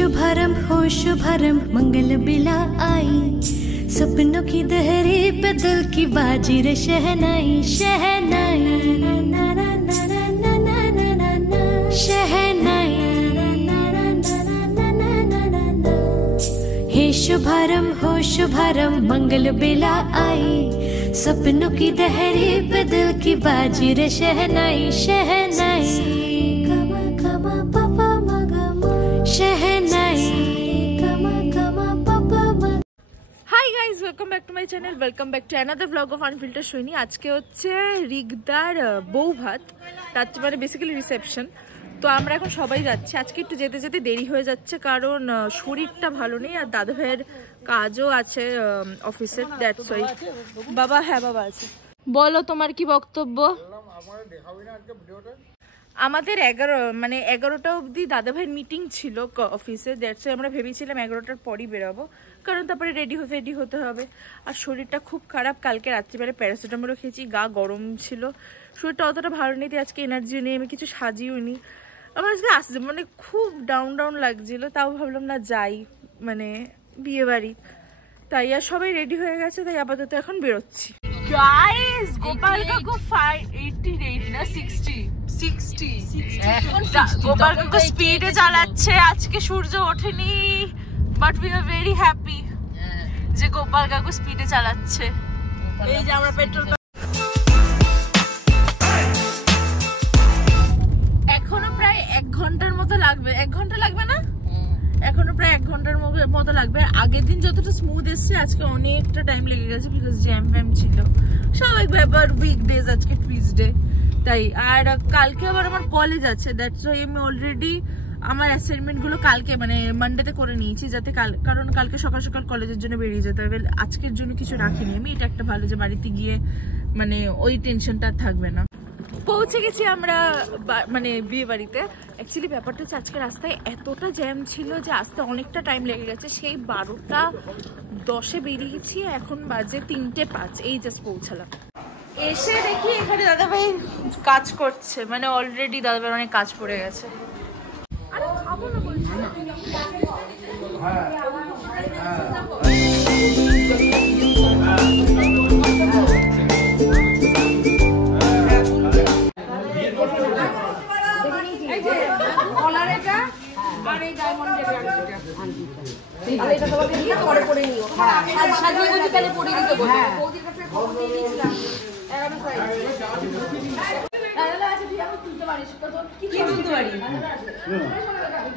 शुभारंभ हो शुभारंभ मंगल बिला आई, सपनों की दहरी पे दिल की बाजी रे शहनाई शहनाई शहनाई। हे शुभारंभ हो शुभारंभ मंगल बिला आई, सपनों की दहरी पे दिल की बाजी रे शहनाई शहनाई शहनाई। Hi guys, welcome back to my channel, welcome back to another blog of unfiltered Sohini. আজকে হচ্ছে রিগদার বউ ভাত, রাত্রে মানে বেসিক্যালি রিসেপশন। তো আমরা এখন সবাই যাচ্ছি। আজকে একটু যেতে যেতে দেরি হয়ে যাচ্ছে কারণ শরীরটা ভালো নেই আর দাদা ভাইয়ের কাজও আছে অফিসের, দ্যাটস ওয়াই। বাবা, হ্যাঁ বাবা আছে। বলো তোমার কি বক্তব্য? আমাদের 11টা অবধি দাদা ভাইয়ের মিটিং ছিল অফিসে, দ্যাটস ওয়াই আমরা ভেবেছিলাম 11টার পরই বেরোবো, কারণ তারপরে রেডি হতে হবে। আর শরীরটা খুব খারাপ, কালকে রাত্রিবেলা প্যারাসিটামলও খেয়েছি, গা গরম ছিল, শরীরটা অতটা ভালো নেই, আজকে এনার্জি নেই, আমি কিছু সাজিও নি। আমার আজকে আসছে মানে খুব ডাউন লাগছিল, তাও ভাবলাম না যাই, মানে বিয়ে বাড়ি, তাই আর সবাই রেডি হয়ে গেছে, তাই আপাতত এখন বেরোচ্ছি। গাইস, গোপাল কাকু 80 না 60 গোপাল কাকু স্পিডে চালাচ্ছে। আজকে সূর্য ওঠেনি, but we are very happy যে গোপাল কাকু স্পিডে চালাচ্ছে। এই যে আমরা পেট্রোল এখনো প্রায় 1 ঘন্টার মতো লাগবে, 1 ঘন্টা লাগবে না, এখনো প্রায় 1 ঘন্টার মতো লাগবে। আগের দিন যতটা স্মুথ এসছে, আজকে অনেকটা টাইম লেগে গেছে বিকজ জ্যাম ফ্যাম ছিল। স্বাভাবিক ব্যাপার, উইকডেজ, আজকে টুইসডে, তাই। আর কালকে আবার আমার কলেজ আছে, দ্যাটস ওয়াই আমি অলরেডি আমার অ্যাসাইনমেন্ট গুলো কালকে মানে মানডেতে করে নিয়েছি, যাতে কারণ কালকে সকাল সকাল কলেজের জন্য বেরিয়ে যেতে হবে। আজকের জন্য কিছু রাখিনি আমি, এটা একটা ভালো যে বাড়িতে গিয়ে মানে ওই টেনশনটা থাকবে না। পৌঁছে গেছি আমরা মানে বিয়ে বাড়িতে। অ্যাকচুয়ালি ব্যাপারটা হচ্ছে আজকে রাস্তায় এতটা জ্যাম ছিল যে আসতে অনেকটা টাইম লেগে গেছে। সেই 12:10 বেরিয়েছি, এখন বাজে 3:05, এই জাস্ট পৌঁছালাম। এসে দেখি এখানে দাদাভাই কাজ করছে, মানে অলরেডি দাদাভাই অনেক কাজ পড়ে গেছে। আরে খাবো না বলছি।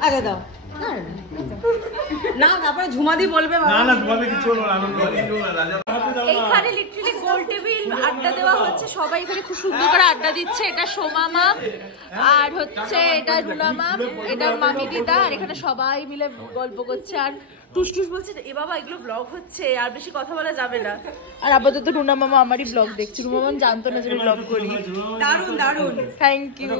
আগে দাও না, তারপরে ঝুমাদি বলবে এইখানে লিটারালি গোল টেবিল আড্ডা দেওয়া হচ্ছে, সবাই এখানে খুব সুন্দর করে আড্ডা দিচ্ছে। এটা সোমা মা, আর হচ্ছে এটা রুনা মা, এটা মামি দিদা, আর এখানে সবাই মিলে গল্প করছে। আর টুসটুস বলছে এ বাবা এগুলো ব্লগ হচ্ছে, আর বেশি কথা বলা যাবে না। আর আপাতত রুনা মামা আমারই ব্লগ দেখছি, রুনা মামা জানতো না যে আমি ব্লগ করি। দারুণ দারুণ, থ্যাংক ইউ।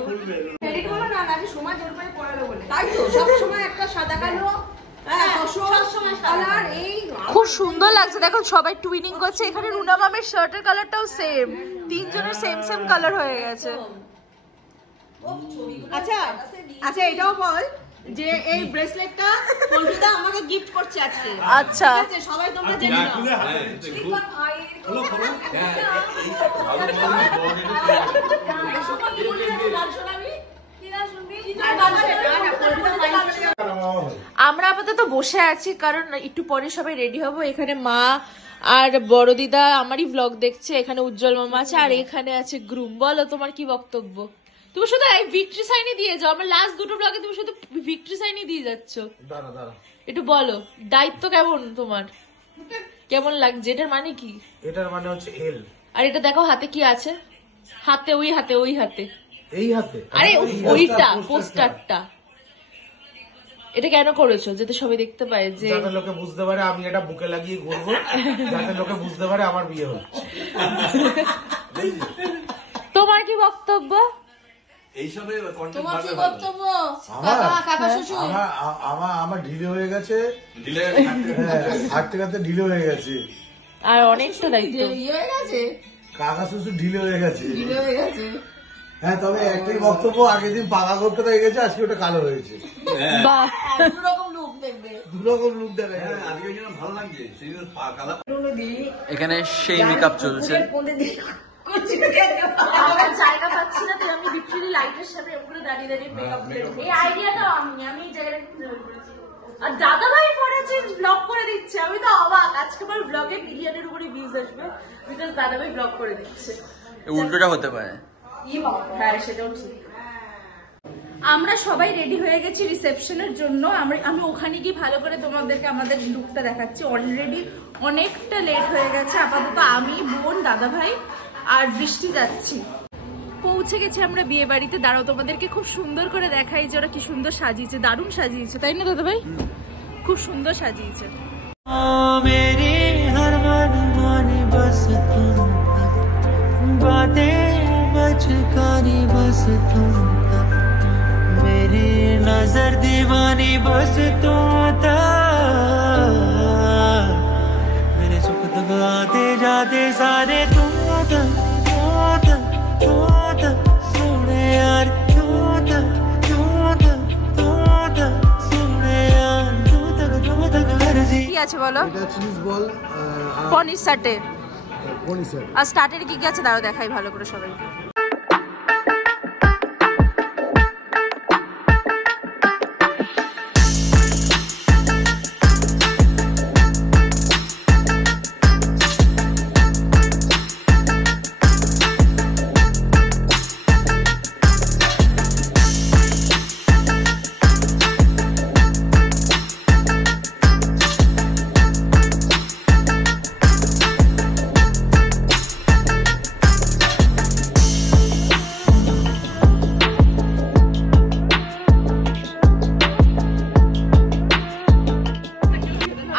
খুব সুন্দর লাগছে, দেখো সবাই টুইনিং করছে। এখানে রুনা মামের শার্টের কালারটাও সেম, তিনজনের সেম কালার হয়ে গেছে। আচ্ছা আচ্ছা, এটাও বল যে এই ব্রেসলেটটা পল্টুদা আমাকে গিফট করছে আজকে। আচ্ছা, সবাই তোমরা জেনে নাও। আমরা আপাতত বসে আছি কারণ একটু পরে সবাই রেডি হবো। এখানে মা আর বড় দিদা আমারই ব্লগ দেখছে, এখানে উজ্জ্বল মামা আছে, আর এখানে আছে গ্রুম। বলো তোমার কি বক্তব্য? তুমি শুধু এই ভিক্টরি সাইনই দিয়ে যাও, আমার লাস্ট দুটো ব্লগে তুমি শুধু ভিক্টরি সাইনই দিয়ে যাচ্ছ। একটু বলো দায়িত্ব কেমন তোমার, কেমন লাগছে? এটার মানে কি? এটার মানে হচ্ছে এল। আর এটা দেখো হাতে কি আছে, হাতে ওই হাতে এই হাতে, আরে ওইটা পোস্টারটা। এটা কেন করেছো? যাতে সবাই দেখতে পায়, যে যাতে লোকে বুঝতে পারে আমি এটা বুকে লাগিয়ে ঘুরবো, যাতে লোকে বুঝতে পারে আমার বিয়ে হচ্ছে। তোমার কি বক্তব্য? আমার ঢিলে হয়ে গেছে, হাঁটতে হাঁটতে ঢিলে হয়ে গেছে, আর অনেকটা দায়িত্ব কাকা শ্বশুর ঢিলে হয়ে গেছে। হ্যাঁ, তবে একটাই বক্তব্য, আগের দিন পাকা করতে গেছে, আজকে ওটা কালো হয়েছে। দুরকম লুক দেখা যায়। আজকে যেন ভালো লাগছে সেই কালার। এখানে সেই মেকআপ চলছে। জায়গা পাচ্ছি না তাই আমি লিটারালি লাইটের সামনে এরকম দাঁড়িয়ে দাঁড়িয়ে মেকআপ করেছি। এই আইডিয়াটা আমি এই জায়গাটা করেছি। আর দাদা ভাই ফটো চেঞ্জ ব্লগ করে দিচ্ছে, আমি তো অবাক। আজকে আমার ব্লগে মিলিয়নের উপরে ভিউজ আসবে বিকজ দাদা ভাই ব্লগ করে দিচ্ছে। উল্টোটা হতে পারে। হ্যাঁ সেটাও ঠিক। আমরা সবাই রেডি হয়ে গেছি রিসেপশনের জন্য। আমি ওখানে গিয়ে ভালো করে তোমাদেরকে আমাদের লুকটা দেখাচ্ছি। অলরেডি অনেকটা লেট হয়ে গেছে। আপাতত আমি, বোন, দাদা ভাই আর বৃষ্টি যাচ্ছি। পৌঁছে গেছি আমরা বিয়ে বাড়িতে। দাঁড়াও তোমাদেরকে খুব সুন্দর করে দেখাই যে ওরা কি সুন্দর সাজিয়েছে। দারুণ সাজিয়েছে, তাই না দাদা ভাই? খুব সুন্দর সাজিয়েছে। नजर दीवानी बस तू मेरे सुख दबाते जाते सारे तू सोने यार কি আছে বলো? এটা চিজ বল, পনির সাটে পনির স্যার। আর স্টার্টারে কি কি আছে দাঁড়াও দেখাই ভালো করে সবাইকে।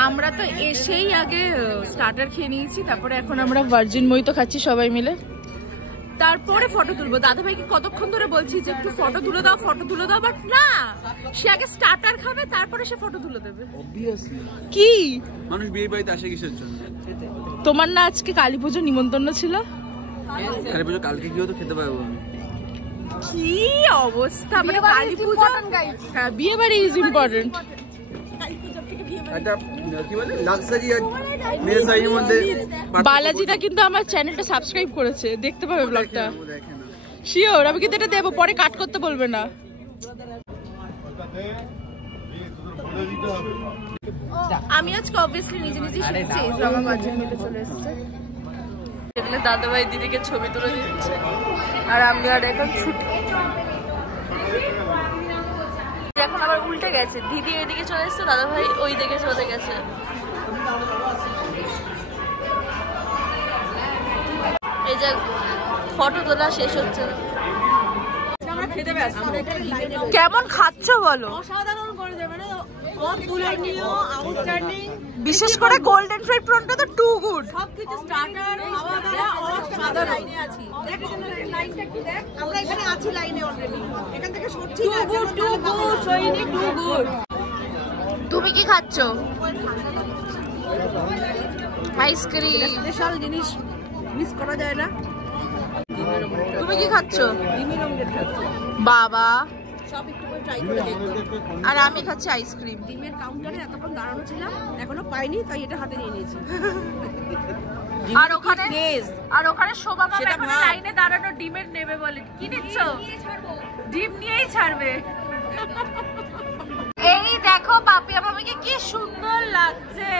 আমরা তো এসেই আগে স্টার্টার খেয়ে নিয়েছি, তারপরে এখন আমরা ভার্জিন মহিতো খাচ্ছি সবাই মিলে। তারপরে ফটো তুলবো। দাদা ভাইকে কতক্ষণ ধরে বলছি যে একটু ফটো তুলে দাও, ফটো তুলে দাও, বাট না, সে আগে স্টার্টার খাবে তারপরে সে ফটো তুলে দেবে। কি মানুষ বিয়ে বাড়িতে আসে কিসের জন্য? তোমার না আজকে কালী পুজো নিমন্ত্রণ ছিল? কালী পুজো কালকে গিয়েও তো খেতে পারবো আমি। কি অবস্থা, মানে কালী পুজো, হ্যাঁ বিয়ে বাড়ি ইজ ইম্পর্টেন্ট। বালাজিদা কিন্তু আমার চ্যানেলটা সাবস্ক্রাইব করেছে, দেখতে পাবে ব্লগটা। শিওর, আমি কিন্তু এটা দেবো, পরে কাট করতে বলবে না। আমি আজকে অবভিয়াসলি নিজে নিজে শিখছি। আমার বাচ্চা মিলে চলে এসেছে, এখানে দাদা ভাই দিদিকে ছবি তুলে দিচ্ছে আর আমি আর এখন ছুটি। এখন আবার উল্টে গেছে, দিদি এদিকে চলে এসছে, দাদা ভাই ওই দিকে চলে গেছে। এই যে ফটো তোলা শেষ হচ্ছে। কেমন খাচ্ছ বলো? অসাধারণ করে দেবে না, বিশেষ করে গোল্ডেন ফ্রাইড প্রনটা তো টু গুড। সবকিছু স্টার্টার, খাওয়া দাওয়া অসাধারণ। লাইনে আছি, দেখ লাইনটা একটু দেখ, আমরা এখানে আছি লাইনে অলরেডি, এখান থেকে সরছি না। টু গুড সৈনি, টু গুড। তুমি কি খাচ্ছ? আইসক্রিম, স্পেশাল জিনিস মিস করা যায় না। তুমি কি খাচ্ছ? ডিমের অমলেট খাচ্ছি বাবা, সব একটু করে ট্রাই করে দেখো। আর আমি খাচ্ছি আইসক্রিম। ডিমের কাউন্টারে এতক্ষণ দাঁড়ানো ছিলাম, এখনো পাইনি, তাই এটা হাতে নিয়ে নিয়েছি। আর ওখানে শোভা মামা এখন লাইনে দাঁড়ানো ডিমের নেবে বলে। কি নিচ্ছ? ডিম নিয়েই ছাড়বে। এই দেখো পাপিয়া মামিকে কি সুন্দর লাগছে।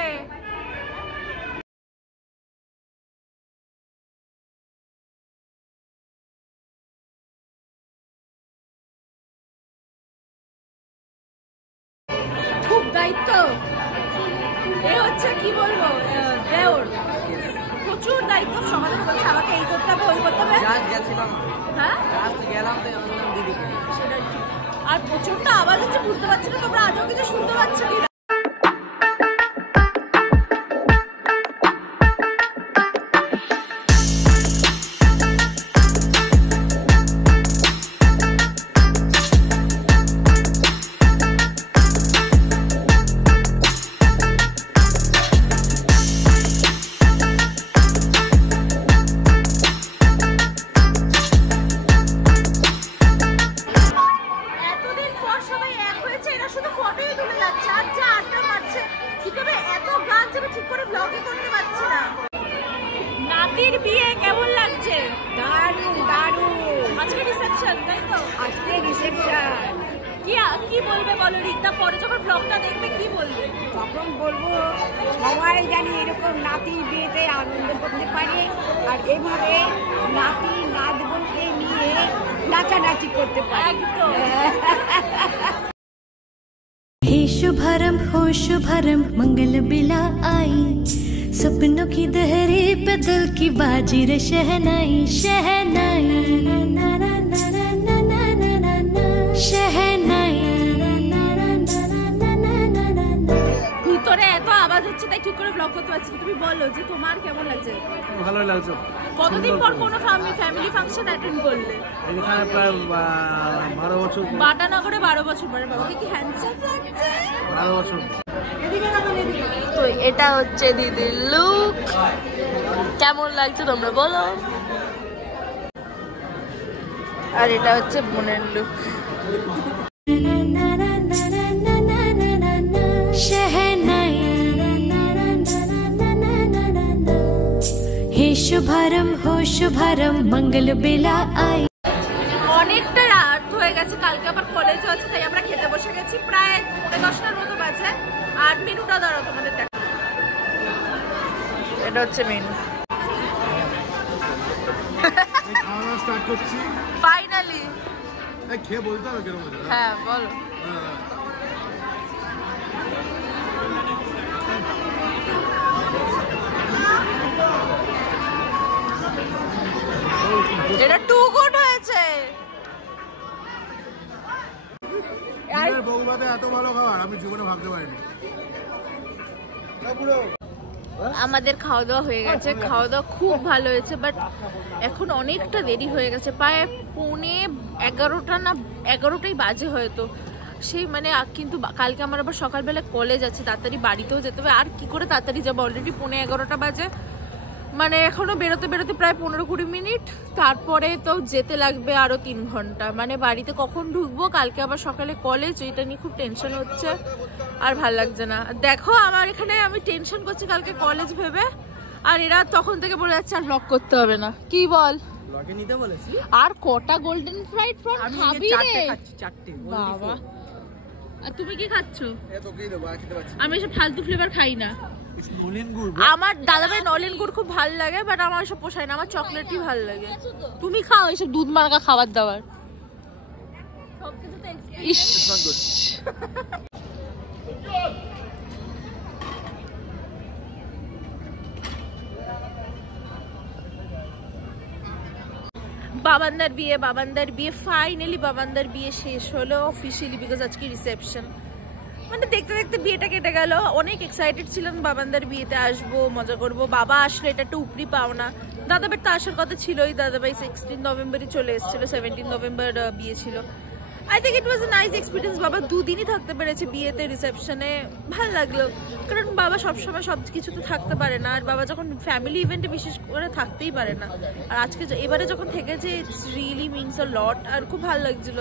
খুব দায়িত্ব, এ হচ্ছে কি বলবো, দেওর প্রচুর দায়িত্ব সমাধান করছে। আমাকে এই করতে হবে, ওই করতে হবে। হ্যাঁ সেটাই ঠিক। আর প্রচন্ড আওয়াজ হচ্ছে, বুঝতে পারছি না তোমরা আজও কিছু শুনতে পাচ্ছ কি। এতদিন পর সবাই এক হয়েছে, এরা শুধু ফটোই তুলে যাচ্ছে আর যা আড্ডা মারছে। লাগছে আমি ঠিক করে ব্লগই করতে পারছি না। নাতির বিয়ে কেমন লাগছে? দারুণ দারুণ। আজকে রিসেপশন তাই তো? আজকে রিসেপশন। কি বলবে বলো রিক্তা, পরে যখন ব্লগটা দেখবে কি বলবে? তখন বলবো সবাই জানি এরকম নাতির বিয়েতে আনন্দ করতে পারে আর এভাবে নাতি নাত বউকে নিয়ে নাচানাচি করতে পারে। একদম। हे शुभारंभ हो शुभारंभ मंगल बिला आई सपनों की दहरी पे दिल की बाजी रे शहनाई शहनाई शहनाई। ভিতরে এত আওয়াজ হচ্ছে তাই ঠিক করে ব্লগ করতে পারছি না। তুমি বলো যে তোমার কেমন লাগছে? ভালো লাগছে। কতদিন পর কোনো ফ্যামিলি ফাংশন অ্যাটেন্ড করলে? এখানে প্রায় 12 বছর। বাটানগরে 12 বছর পরে। বাবাকে কি হ্যান্ডসাম লাগছে? 12 বছর। তো এটা হচ্ছে দিদির লুক, কেমন লাগছে তোমরা বলো। আর এটা হচ্ছে বোনের লুক। हे शुभारंभ हो शुभारंभ मंगल बेला आई। অনেকটা রাত হয়ে গেছে, কালকে আবার কলেজও আছে তাই আমরা খেতে বসে গেছি। প্রায় 10টার মতো বাজে। আর মেনুটা দাঁড়াও তোমাদের দেখো। এটা হচ্ছে মেনু। খাওয়া স্টার্ট করছি ফাইনালি। খেয়ে বলতে হবে কেন? হ্যাঁ বলো। এটা টু গুড হয়েছে। বগুড়াতে এত ভালো খাবার আমি জীবনে ভাবতে পারিনি। আমাদের খাওয়া দাওয়া হয়ে গেছে, খাওয়া দাওয়া খুব ভালো হয়েছে, বাট এখন অনেকটা দেরি হয়ে গেছে। প্রায় 11:15 না 11টাই বাজে হয়তো। সেই মানে কিন্তু কালকে আমার আবার সকালবেলা কলেজ আছে, তাড়াতাড়ি বাড়িতেও যেতে হবে। আর কি করে তাড়াতাড়ি যাবো, অলরেডি 11:15 বাজে। মানে এখনো বেরোতে বেরোতে প্রায় 15-20 মিনিট, তারপরে তো যেতে লাগবে আরো 3 ঘন্টা। মানে বাড়িতে কখন ঢুকবো, কালকে আবার সকালে কলেজ, এটা নিয়ে খুব টেনশন হচ্ছে আর ভাল লাগছে না। দেখো আমার এখানে আমি টেনশন করছি কালকে কলেজ ভেবে, আর এরা তখন থেকে বলে যাচ্ছে আর ব্লগ করতে হবে না। কি বল, ব্লগে নিতে বলেছি। আর কটা গোল্ডেন ফ্রাইড প্রন খাবি রে? চারটে। বাবা, আর তুমি কি খাচ্ছ? তোকেই দেবো, আর খেতে পারছি। আমি এসব ফালতু ফ্লেভার খাই না। নলেন গুড়। আমার দাদাভাই নলেন গুড় খুব ভালো লাগে, বাট আমার এসব পোষায় না, আমার চকলেটই ভালো লাগে। তুমি খাও এসব দুধ মার্কা খাবার দাবার। ইস, বাবান্দার বিয়ে ফাইনালি বাবান্দার বিয়ে শেষ হলো অফিসিয়ালি, বিকজ আজকে রিসেপশন। মানে দেখতে দেখতে বিয়েটা কেটে গেল। অনেক এক্সাইটেড ছিলাম বাবান্দার বিয়েতে আসবো, মজা করব। বাবা আসলে এটা একটা উপরি পাওনা। দাদাভাই তো আসার কথা ছিলই, দাদাভাই 16 নভেম্বরই চলে এসেছিল, 17 নভেম্বর বিয়ে ছিল। I think it was a nice experience. বাবা 2 দিনই থাকতে পেরেছে বিয়েতে, রিসেপশনে। ভাল লাগলো, কারণ বাবা সবসময় সব কিছুতে থাকতে পারে না, আর বাবা যখন ফ্যামিলি ইভেন্টে বিশেষ করে থাকতেই পারে না। আর আজকে এবারে যখন থেকেছে ইটস রিয়েলি মিনস আ লট, আর খুব ভালো লাগছিল।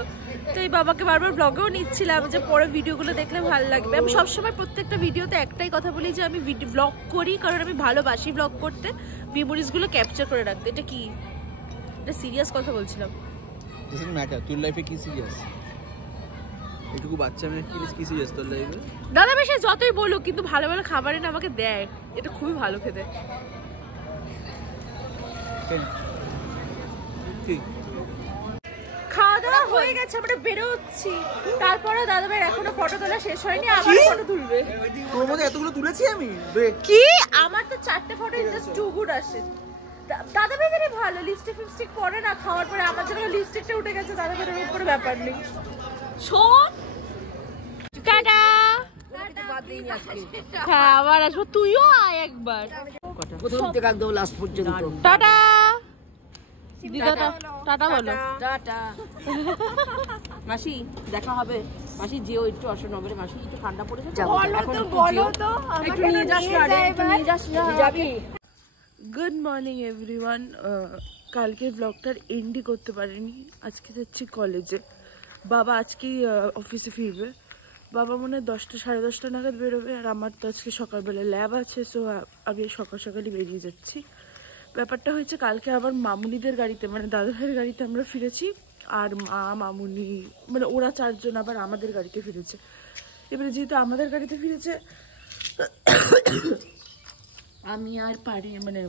তো এই বাবাকে বারবার ব্লগেও নিচ্ছিলাম যে পরে ভিডিওগুলো দেখলে ভালো লাগবে। আমি সবসময় প্রত্যেকটা ভিডিওতে একটাই কথা বলি যে আমি ব্লগ করি কারণ আমি ভালোবাসি ব্লগ করতে, মেমোরিজগুলো ক্যাপচার করে রাখতে। এটা কি, এটা সিরিয়াস কথা বলছিলাম। ডাজন্ট ম্যাটার তোর লাইফে কি সিরিয়াস, এটুকু বাচ্চা মেয়ে কি সিরিয়াস তোর লাইফে? দাদা ভাই সে যতই বলুক, কিন্তু ভালো ভালো খাবার এনে আমাকে দেয়, এটা খুবই ভালো খেতে। খাওয়া দাওয়া হয়ে গেছে, আমরা বেরোচ্ছি। তারপরে দাদা ভাই এখনো ফটো তোলা শেষ হয়নি, আবার ফটো তুলবে। তোর মধ্যে এতগুলো তুলেছি আমি? কি, আমার তো 4টে ফটো জাস্ট টু গুড আসে। দাদা ভাই জানি ভালো লিপস্টিক পরে না, খাওয়ার পরে আমার জন্য লিপস্টিকটা উঠে গেছে, দাদা ভাই এর কোনো ব্যাপার নেই। শোন, টাটা। হ্যাঁ আবার আসবো, তুইও আয় একবার। প্রথম থেকে একদম লাস্ট পর্যন্ত। টাটা দিদা, টাটা বলো। টাটা মাসি, দেখা হবে। মাসি যেও একটু আসো নভেম্বরে, মাসি একটু ঠান্ডা পড়েছে, বলো তো একটু নিয়ে যাস না রে, একটু নিয়ে যাস না, যাবি? Good morning everyone. কালকের ব্লগটার এন্ডই করতে পারিনি, আজকে যাচ্ছি কলেজে। বাবা আজকেই অফিসে ফিরবে, বাবা মনে হয় 10টা সাড়ে 10টা নাগাদ বেরোবে, আর আমার তো আজকে সকালবেলা ল্যাব আছে, সো আমি সকাল সকালই বেরিয়ে যাচ্ছি। ব্যাপারটা হয়েছে কালকে আবার মামুনিদের গাড়িতে মানে দাদা ভাইয়ের গাড়িতে আমরা ফিরেছি, আর মা মামুনি মানে ওরা 4 জন আবার আমাদের গাড়িতে ফিরেছে। এবারে যেহেতু আমাদের গাড়িতে ফিরেছে আমি আর পারি মানে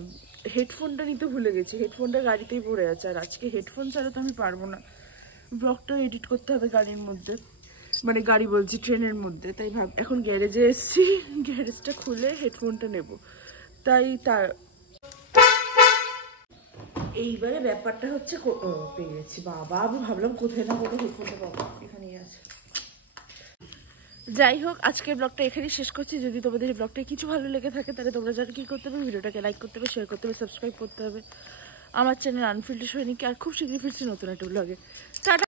হেডফোনটা নিতে ভুলে গেছি, হেডফোনটা গাড়িতেই পড়ে আছে, আর আজকে হেডফোন ছাড়া তো আমি পারবো না, ব্লগটা এডিট করতে হবে গাড়ির মধ্যে, মানে গাড়ি বলছি ট্রেনের মধ্যে। তাই এখন গ্যারেজে এসেছি, গ্যারেজটা খুলে হেডফোনটা নেব। তাই এইবারে ব্যাপারটা হচ্ছে পেয়ে গেছি, বাবা আমি ভাবলাম কোথায় না কোথায় হেডফোনটা পাবো, এখানেই আছে। যাই হোক, আজকের ব্লগটা এখানেই শেষ করছি। যদি তোমাদের এই ব্লগটা কিছু ভালো লেগে থাকে তাহলে তোমরা যারা কি করতে হবে, ভিডিওটাকে লাইক করতে হবে, শেয়ার করতে হবে, সাবস্ক্রাইব করতে হবে আমার চ্যানেল আনফিল্টার সৈনিককে। আর খুব শীঘ্রই ফিরছি নতুন একটা ব্লগে। টাটা।